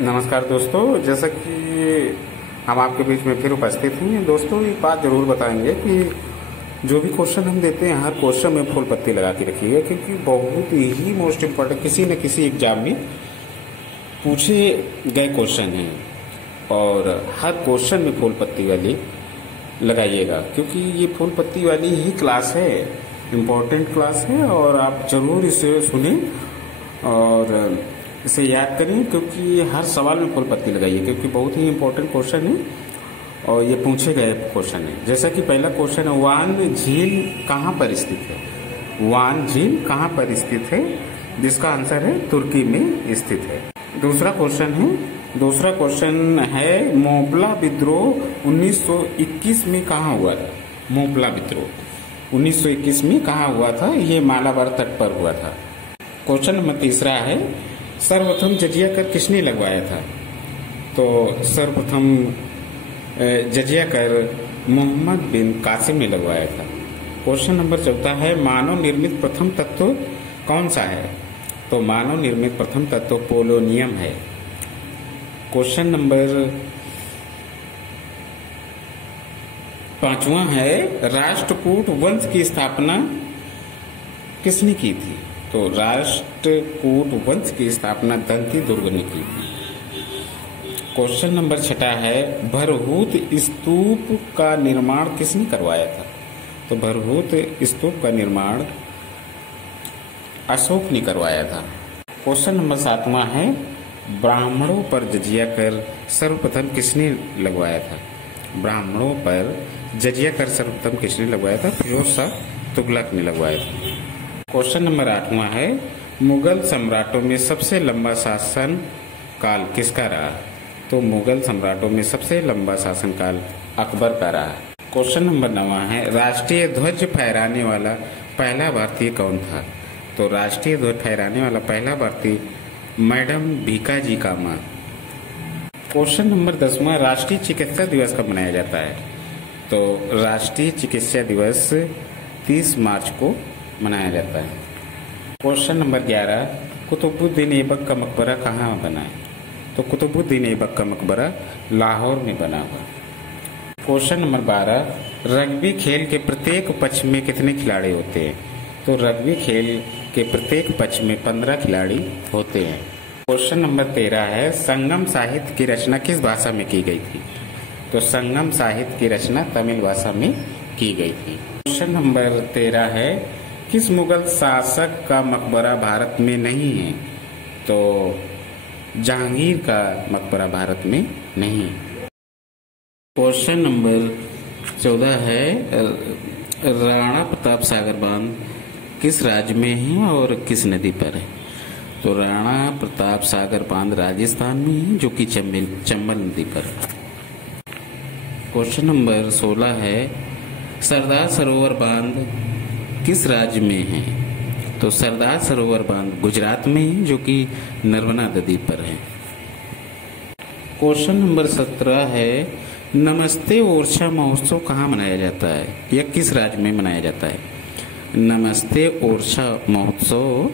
नमस्कार दोस्तों, जैसा कि हम आपके बीच में फिर उपस्थित हैं दोस्तों, एक बात जरूर बताएंगे कि जो भी क्वेश्चन हम देते हैं हर क्वेश्चन में फुल पत्ती लगा के रखिएगा, क्योंकि बहुत ही मोस्ट इम्पोर्टेंट किसी न किसी एग्जाम में पूछे गए क्वेश्चन हैं और हर क्वेश्चन में फुल पत्ती वाली लगाइएगा, क्योंकि ये फुल पत्ती वाली ही क्लास है, इम्पोर्टेंट क्लास है और आप जरूर इसे सुनें और इसे याद करें, क्योंकि हर सवाल में फुल पत्ती लगाइए, क्योंकि बहुत ही इंपॉर्टेंट क्वेश्चन है और ये पूछे गए क्वेश्चन है। जैसा कि पहला क्वेश्चन है, वान झील कहाँ पर स्थित है? वान झील कहाँ पर स्थित है? जिसका आंसर है तुर्की में स्थित है। दूसरा क्वेश्चन है मोपला विद्रोह 1921 में कहाँ हुआ था? मोपला विद्रोह 1921 में कहाँ हुआ था? ये मालाबार तट पर हुआ था। क्वेश्चन नंबर तीसरा है, सर्वप्रथम जजिया कर किसने लगवाया था? तो सर्वप्रथम जजिया कर मोहम्मद बिन कासिम ने लगवाया था। क्वेश्चन नंबर चौथा है, मानव निर्मित प्रथम तत्व कौन सा है? तो मानव निर्मित प्रथम तत्व पोलोनियम है। क्वेश्चन नंबर पांचवा है, राष्ट्रकूट वंश की स्थापना किसने की थी? तो राष्ट्रकूट वंश की स्थापना दंती दुर्ग ने की थी। क्वेश्चन नंबर छठा है, भरहूत स्तूप का निर्माण किसने करवाया था? तो भरहूत स्तूप का निर्माण अशोक ने करवाया था। क्वेश्चन नंबर सातवां है, ब्राह्मणों पर जजिया कर सर्वप्रथम किसने लगवाया था? ब्राह्मणों पर जजिया कर सर्वप्रथम किसने लगवाया था? फिरोज शाह तुगलक ने लगवाया था। क्वेश्चन नंबर आठवां है, मुगल सम्राटों में सबसे लंबा शासन काल किसका रहा? तो मुगल सम्राटों में सबसे लंबा शासन काल अकबर का रहा। क्वेश्चन नंबर 9 है, राष्ट्रीय ध्वज फहराने वाला पहला भारतीय कौन था? तो राष्ट्रीय ध्वज फहराने वाला पहला भारतीय मैडम भीकाजी कामा। क्वेश्चन नंबर 10वां, राष्ट्रीय चिकित्सा दिवस कब मनाया जाता है? तो राष्ट्रीय चिकित्सा दिवस 30 मार्च को मनाया जाता है। क्वेश्चन नंबर 11, कुतुबुद्दीन ऐबक का मकबरा कहाँ बना है? तो कुतुबुद्दीन ऐबक का मकबरा लाहौर में बना हुआ। क्वेश्चन नंबर 12, रग्बी खेल के प्रत्येक पक्ष में कितने खिलाड़ी होते हैं? तो रग्बी खेल के प्रत्येक पक्ष में 15 खिलाड़ी होते हैं। क्वेश्चन नंबर 13 है, संगम साहित्य की रचना किस भाषा में की गई थी? तो संगम साहित्य की रचना तमिल भाषा में की गई थी। क्वेश्चन नंबर 13 है, किस मुगल शासक का मकबरा भारत में नहीं है? तो जहांगीर का मकबरा भारत में नहीं है। क्वेश्चन नंबर 14 है, राणा प्रताप सागर बांध किस राज्य में है और किस नदी पर है? तो राणा प्रताप सागर बांध राजस्थान में है, जो कि चंबल नदी पर है। क्वेश्चन नंबर 16 है, सरदार सरोवर बांध किस राज्य में है? तो सरदार सरोवर बांध गुजरात में है, जो कि नर्मदा नदी पर है। क्वेश्चन नंबर 17 है, नमस्ते ओरछा महोत्सव कहाँ मनाया जाता है? यह किस राज्य में मनाया जाता है? नमस्ते ओरछा महोत्सव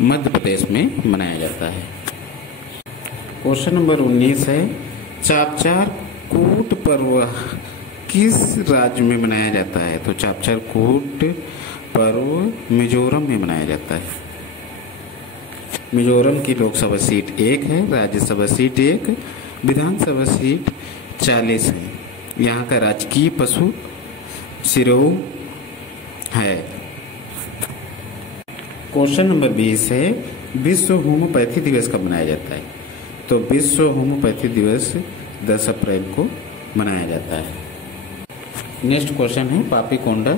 मध्य प्रदेश में मनाया जाता है। क्वेश्चन नंबर 19 है, चापचार कूट पर्व किस राज्य में मनाया जाता है? तो चापचार कूट पर्व मिजोरम में मनाया जाता है। मिजोरम की लोकसभा सीट 1 है, राज्यसभा सीट 1, विधानसभा सीट 40 है। यहाँ का राजकीय पशु सिरोह है। क्वेश्चन नंबर 20 है, विश्व होम्योपैथी दिवस कब मनाया जाता है? तो विश्व होम्योपैथी दिवस 10 अप्रैल को मनाया जाता है। नेक्स्ट क्वेश्चन है, पापीकोंडा।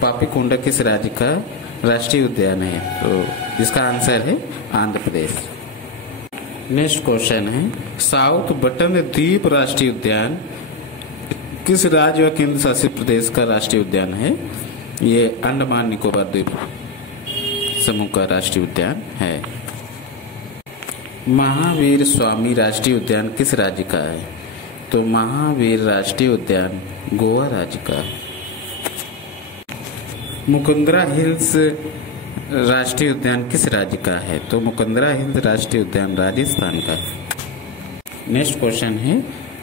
पापीकोंडा किस राज्य का राष्ट्रीय उद्यान है? तो इसका आंसर है आंध्र प्रदेश। नेक्स्ट क्वेश्चन है, साउथ बटन द्वीप राष्ट्रीय उद्यान किस राज्य व केंद्र शासित प्रदेश का राष्ट्रीय उद्यान है? ये अंडमान निकोबार द्वीप समूह का राष्ट्रीय उद्यान है। महावीर स्वामी राष्ट्रीय उद्यान किस राज्य का है? तो महावीर राष्ट्रीय उद्यान गोवा राज्य का। मुकुंदरा हिल्स राष्ट्रीय उद्यान किस राज्य का है? तो मुकंदरा हिंद राष्ट्रीय उद्यान राजस्थान का है। नेक्स्ट क्वेश्चन है,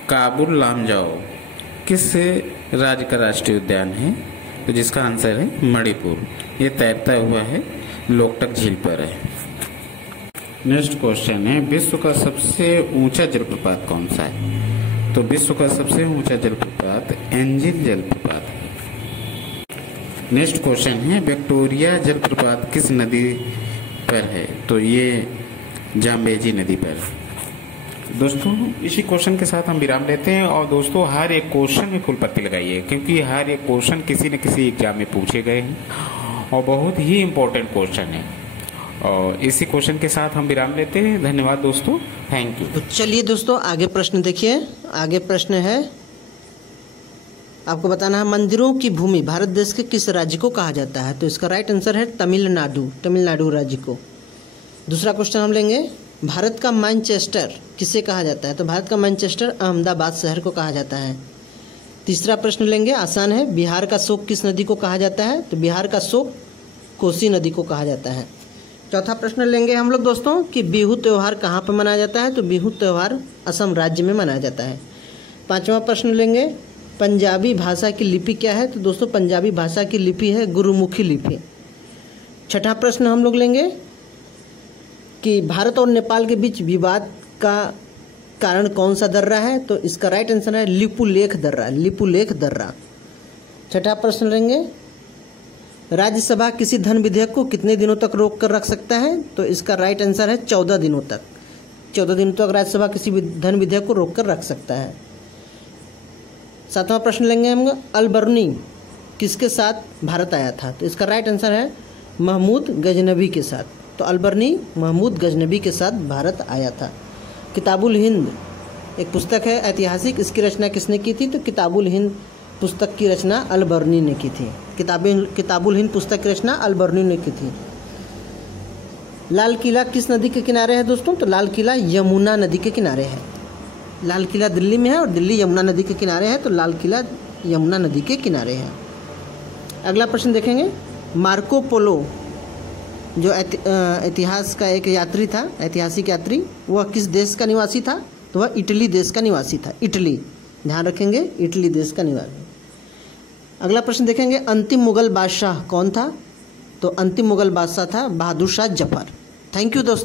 काबुल लामजाओ किस राज्य का राष्ट्रीय उद्यान है? तो जिसका आंसर है मणिपुर। ये तैरता हुआ है, लोकटक झील पर है। नेक्स्ट क्वेश्चन है, विश्व का सबसे ऊंचा जलप्रपात कौन सा है? तो विश्व का सबसे ऊंचा जलप्रपात एंजिल जलप्रपात है। नेक्स्ट क्वेश्चन है, विक्टोरिया जलप्रपात किस नदी पर है? तो ये जाम्बेजी नदी पर है। दोस्तों इसी क्वेश्चन के साथ हम विराम लेते हैं। और दोस्तों हर एक क्वेश्चन में फुल पत्ती लगाइए, क्योंकि हर एक क्वेश्चन किसी न किसी एग्जाम में पूछे गए हैं और बहुत ही इम्पोर्टेंट क्वेश्चन है। और इसी क्वेश्चन के साथ हम विराम लेते हैं। धन्यवाद दोस्तों, थैंक यू। तो चलिए दोस्तों आगे प्रश्न देखिए। आगे प्रश्न है, आपको बताना है मंदिरों की भूमि भारत देश के किस राज्य को कहा जाता है? तो इसका राइट आंसर है तमिलनाडु राज्य को। दूसरा क्वेश्चन हम लेंगे, भारत का मैनचेस्टर किसे कहा जाता है? तो भारत का मैनचेस्टर अहमदाबाद शहर को कहा जाता है। तीसरा प्रश्न लेंगे, आसान है, बिहार का शोक किस नदी को कहा जाता है? तो बिहार का शोक कोसी नदी को कहा जाता है। चौथा प्रश्न लेंगे हम लोग दोस्तों कि बिहू त्यौहार कहाँ पर मनाया जाता है? तो बिहू त्यौहार असम राज्य में मनाया जाता है। पांचवा प्रश्न लेंगे, पंजाबी भाषा की लिपि क्या है? तो दोस्तों पंजाबी भाषा की लिपि है गुरुमुखी लिपि। छठा प्रश्न हम लोग लेंगे कि भारत और नेपाल के बीच विवाद का कारण कौन सा दर्रा है? तो इसका राइट आंसर है लिपुलेख दर्रा। छठा प्रश्न लेंगे, राज्यसभा किसी धन विधेयक को कितने दिनों तक रोक कर रख सकता है? तो इसका राइट आंसर है 14 दिनों तक। 14 दिनों तक राज्यसभा किसी भी धन विधेयक को रोक कर रख सकता है। सातवां प्रश्न लेंगे हम, अल-बरूनी किसके साथ भारत आया था? तो इसका राइट आंसर है महमूद गजनबी के साथ। तो अल-बरूनी महमूद गजनबी के साथ भारत आया था। किताबुल हिंद एक पुस्तक है ऐतिहासिक, इसकी रचना किसने की थी? तो किताबुल हिंद पुस्तक की रचना अल-बरूनी ने की थी। किताबुल हिंद पुस्तक की रचना अल-बरूनी ने की थी। लाल किला किस नदी के किनारे है दोस्तों? तो लाल किला यमुना नदी के किनारे है। लाल किला दिल्ली में है और दिल्ली यमुना नदी के किनारे है, तो लाल किला यमुना नदी के किनारे है। अगला प्रश्न देखेंगे, मार्को पोलो जो इतिहास का एक यात्री था, ऐतिहासिक यात्री, वह किस देश का निवासी था? तो वह इटली देश का निवासी था। इटली, ध्यान रखेंगे, इटली देश का निवासी। अगला प्रश्न देखेंगे, अंतिम मुगल बादशाह कौन था? तो अंतिम मुगल बादशाह था बहादुर शाह जफर। थैंक यू दोस्तों।